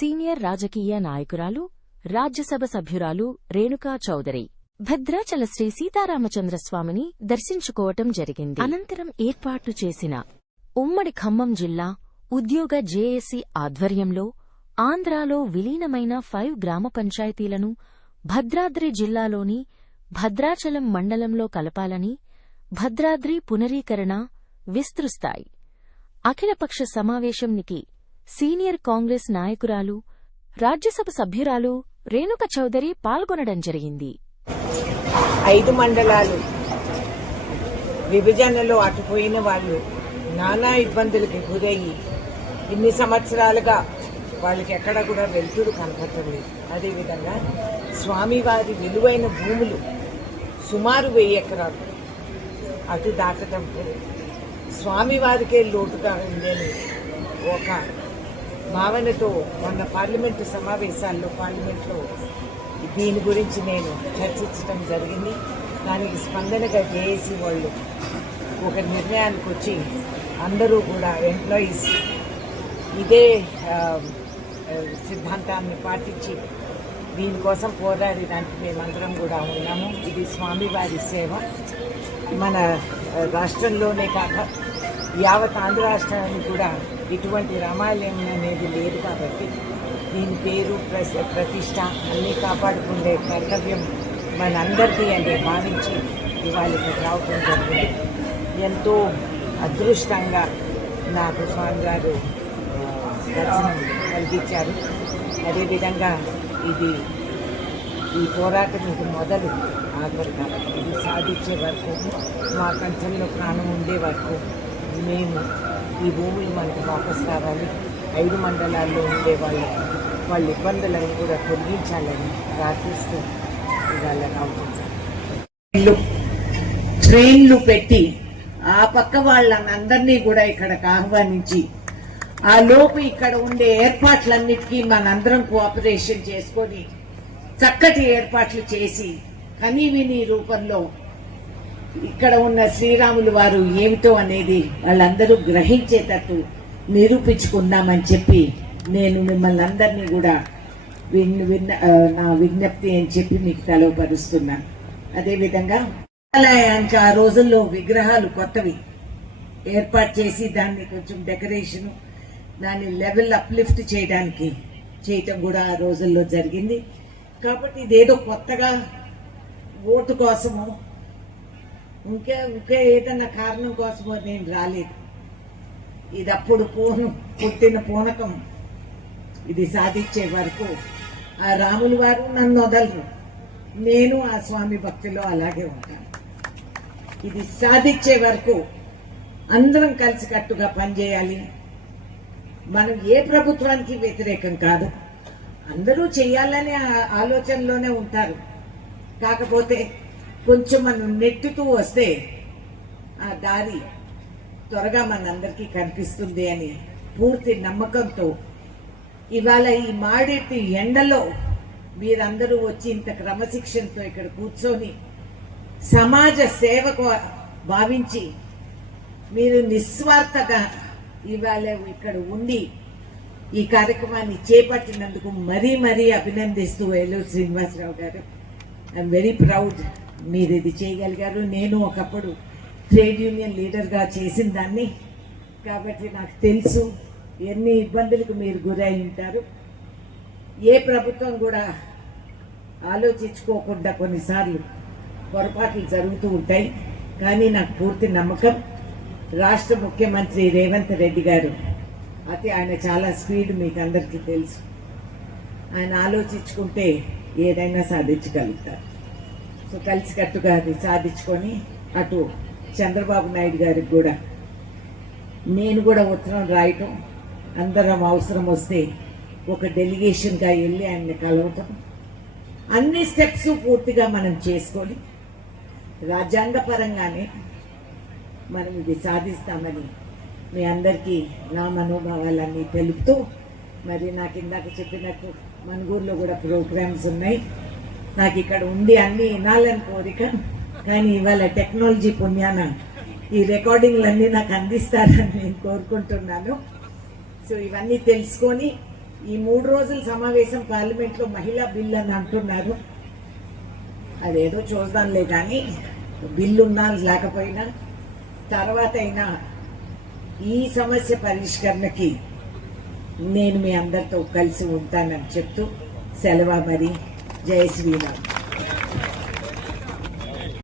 Senior రాజకీయ నాయకురాలు, రాజ్యసభ సభ్యురాలు రేణుకా చౌదరి భద్రాచల శ్రీ సీతారామచంద్రస్వామిని దర్శించుకోవటం జరిగింది. అనంతరం ఏర్పాటు చేసిన ఉమ్మడి ఖమ్మం జిల్లా ఉద్యోగ జేఏసీ ఆధ్వర్యంలో ఆంధ్రాలో విలీనమైన 5 గ్రామ పంచాయతీలను భద్రాద్రి జిల్లాలోని భద్రాచలం మండలంలో కలపాలని భద్రాద్రి పునరీకరణ విస్తృస్థాయి అఖిలపక్ష సమావేశంనికి సీనియర్ కాంగ్రెస్ నాయకురాలు, రాజ్యసభ సభ్యురాలు రేణుక చౌదరి పాల్గొనడం జరిగింది. 5 మండలాలు విభజనలో అటుపోయిన వాళ్ళు నానా ఇబ్బందులకి గురయ్యి ఇన్ని సంవత్సరాలుగా వాళ్ళకి ఎక్కడ కూడా వెలుతురు కనపడలేదు. అదేవిధంగా స్వామివారి విలువైన భూములు సుమారు 1000 ఎకరాలు అటు దాటడంతో స్వామివారికే లోటుగా ఉందని ఒక భావనతో మొన్న పార్లమెంటు సమావేశాల్లో పార్లమెంట్లో దీని గురించి నేను చర్చించడం జరిగింది. దానికి స్పందనగా జేఏసీ వాళ్ళు ఒక నిర్ణయానికి వచ్చి అందరూ కూడా ఎంప్లాయీస్ ఇదే సిద్ధాంతాన్ని పాటించి దీనికోసం పోరాడడానికి మేమందరం కూడా ఉన్నాము. ఇది స్వామివారి సేవ. మన రాష్ట్రంలోనే కాక యావత్ ఆంధ్ర రాష్ట్రానికి కూడా ఇటువంటి రామాలయం అనేది లేదు కాబట్టి దీని పేరు ప్రతిష్ట అన్నీ కాపాడుకునే కర్తవ్యం మనందరికీ అని భావించి ఇవాళ రావటం జరిగింది. ఎంతో అదృష్టంగా నాకు స్వామివారు దర్శనం కలిగించారు. అదేవిధంగా ఈ పోరాటం ఇది మొదలు ఆఖరు కాబట్టి ఇది సాధించే వరకు మా కంచెల్లో ప్రాణం ఉండే వరకు మేము ఈ భూములు మనకు వాపసు రావాలి, 5 మండలాల్లో ఉండే వాళ్ళ ఇబ్బందులను కూడా తొలగించాలని ప్రార్థిస్తూ ఇవాళ ట్రైన్లు పెట్టి ఆ పక్క వాళ్ళందరినీ కూడా ఇక్కడికి ఆహ్వానించి ఆ లోపు ఇక్కడ ఉండే ఏర్పాట్లన్నిటికీ మనందరం కోఆపరేషన్ చేసుకొని చక్కటి ఏర్పాట్లు చేసి కనీవిని రూపంలో ఇక్కడ ఉన్న శ్రీరాములు వారు ఏమిటో అనేది వాళ్ళందరూ గ్రహించేటట్టు నిరూపించుకుందామని చెప్పి నేను మిమ్మల్ని అందరినీ కూడా నా విజ్ఞప్తి అని చెప్పి మీకు తెలవపరుస్తున్నాను. అదేవిధంగా ఆలయానికి ఆ రోజుల్లో విగ్రహాలు కొత్తవి ఏర్పాటు చేసి దాన్ని కొంచెం డెకరేషన్ దాన్ని లెవెల్ అప్లిఫ్ట్ చేయటం కూడా ఆ రోజుల్లో జరిగింది. కాబట్టి ఇదేదో కొత్తగా ఓటు కోసమో ఇంకా ఏదన్నా కారణం కోసమో నేను రాలేదు. ఇది అప్పుడు పుట్టిన పూనకం. ఇది సాధించే వరకు ఆ రాములు వారు నన్ను వదలరు, నేను ఆ స్వామి భక్తిలో అలాగే ఉంటాను. ఇది సాధించే వరకు అందరం కలిసికట్టుగా పనిచేయాలి. మనం ఏ ప్రభుత్వానికి వ్యతిరేకం కాదు, అందరూ చేయాలనే ఆలోచనలోనే ఉంటారు. కాకపోతే కొంచెం మనం నెట్టుతూ వస్తే ఆ దారి త్వరగా మనందరికీ కనిపిస్తుంది అని పూర్తి నమ్మకంతో ఇవాళ ఈ మాడెట్టి ఎండలో మీరందరూ వచ్చి ఇంత క్రమశిక్షణతో ఇక్కడ కూర్చొని సమాజ సేవకు భావించి మీరు నిస్వార్థంగా ఇవాళ ఇక్కడ ఉండి ఈ కార్యక్రమాన్ని చేపట్టినందుకు మరీ అభినందిస్తూ ఏలూరు శ్రీనివాసరావు గారు, ఐఎమ్ వెరీ ప్రౌడ్ మీరు ఇది చేయగలిగారు. నేను ఒకప్పుడు ట్రేడ్ యూనియన్ లీడర్గా చేసిన దాన్ని కాబట్టి నాకు తెలుసు ఎన్ని ఇబ్బందులకు మీరు గురై ఉంటారు. ఏ ప్రభుత్వం కూడా ఆలోచించుకోకుండా కొన్నిసార్లు పొరపాట్లు జరుగుతూ ఉంటాయి. కానీ నాకు పూర్తి నమ్మకం రాష్ట్ర ముఖ్యమంత్రి రేవంత్ రెడ్డి గారు ఆయన చాలా స్పీడ్ మీకు అందరికీ తెలుసు. ఆయన ఆలోచించుకుంటే ఏదైనా సాధించగలుగుతారు. సో కలిసికట్టుగా అది సాధించుకొని అటు చంద్రబాబు నాయుడు గారికి కూడా నేను కూడా ఉత్తరం రాయటం, అందరం అవసరం వస్తే ఒక డెలిగేషన్గా వెళ్ళి ఆయన్ని కలవటం, అన్ని స్టెప్స్ పూర్తిగా మనం చేసుకొని రాజ్యాంగ పరంగానే మనం ఇది సాధిస్తామని మీ అందరికీ నా మనోభావాలన్నీ తెలుపుతూ, మరి నాకు ఇందాక చెప్పినట్టు మనుగూరులో కూడా ప్రోగ్రామ్స్ ఉన్నాయి. నాకు ఇక్కడ ఉండి అన్ని వినాలని కోరిక, కానీ ఇవాళ టెక్నాలజీ పుణ్యాన ఈ రికార్డింగ్లన్నీ నాకు అందిస్తారని నేను కోరుకుంటున్నాను. సో ఇవన్నీ తెలుసుకొని ఈ 3 రోజుల సమావేశం పార్లమెంట్ లో మహిళా బిల్ అని అంటున్నారు. అదేదో చూద్దాంలే కానీ బిల్లున్నా లేకపోయినా తర్వాత అయినా ఈ సమస్య పరిష్కరణకి నేను మీ అందరితో కలిసి ఉంటానని చెప్తూ సెలవు. మరి జై శ్రీరామ్.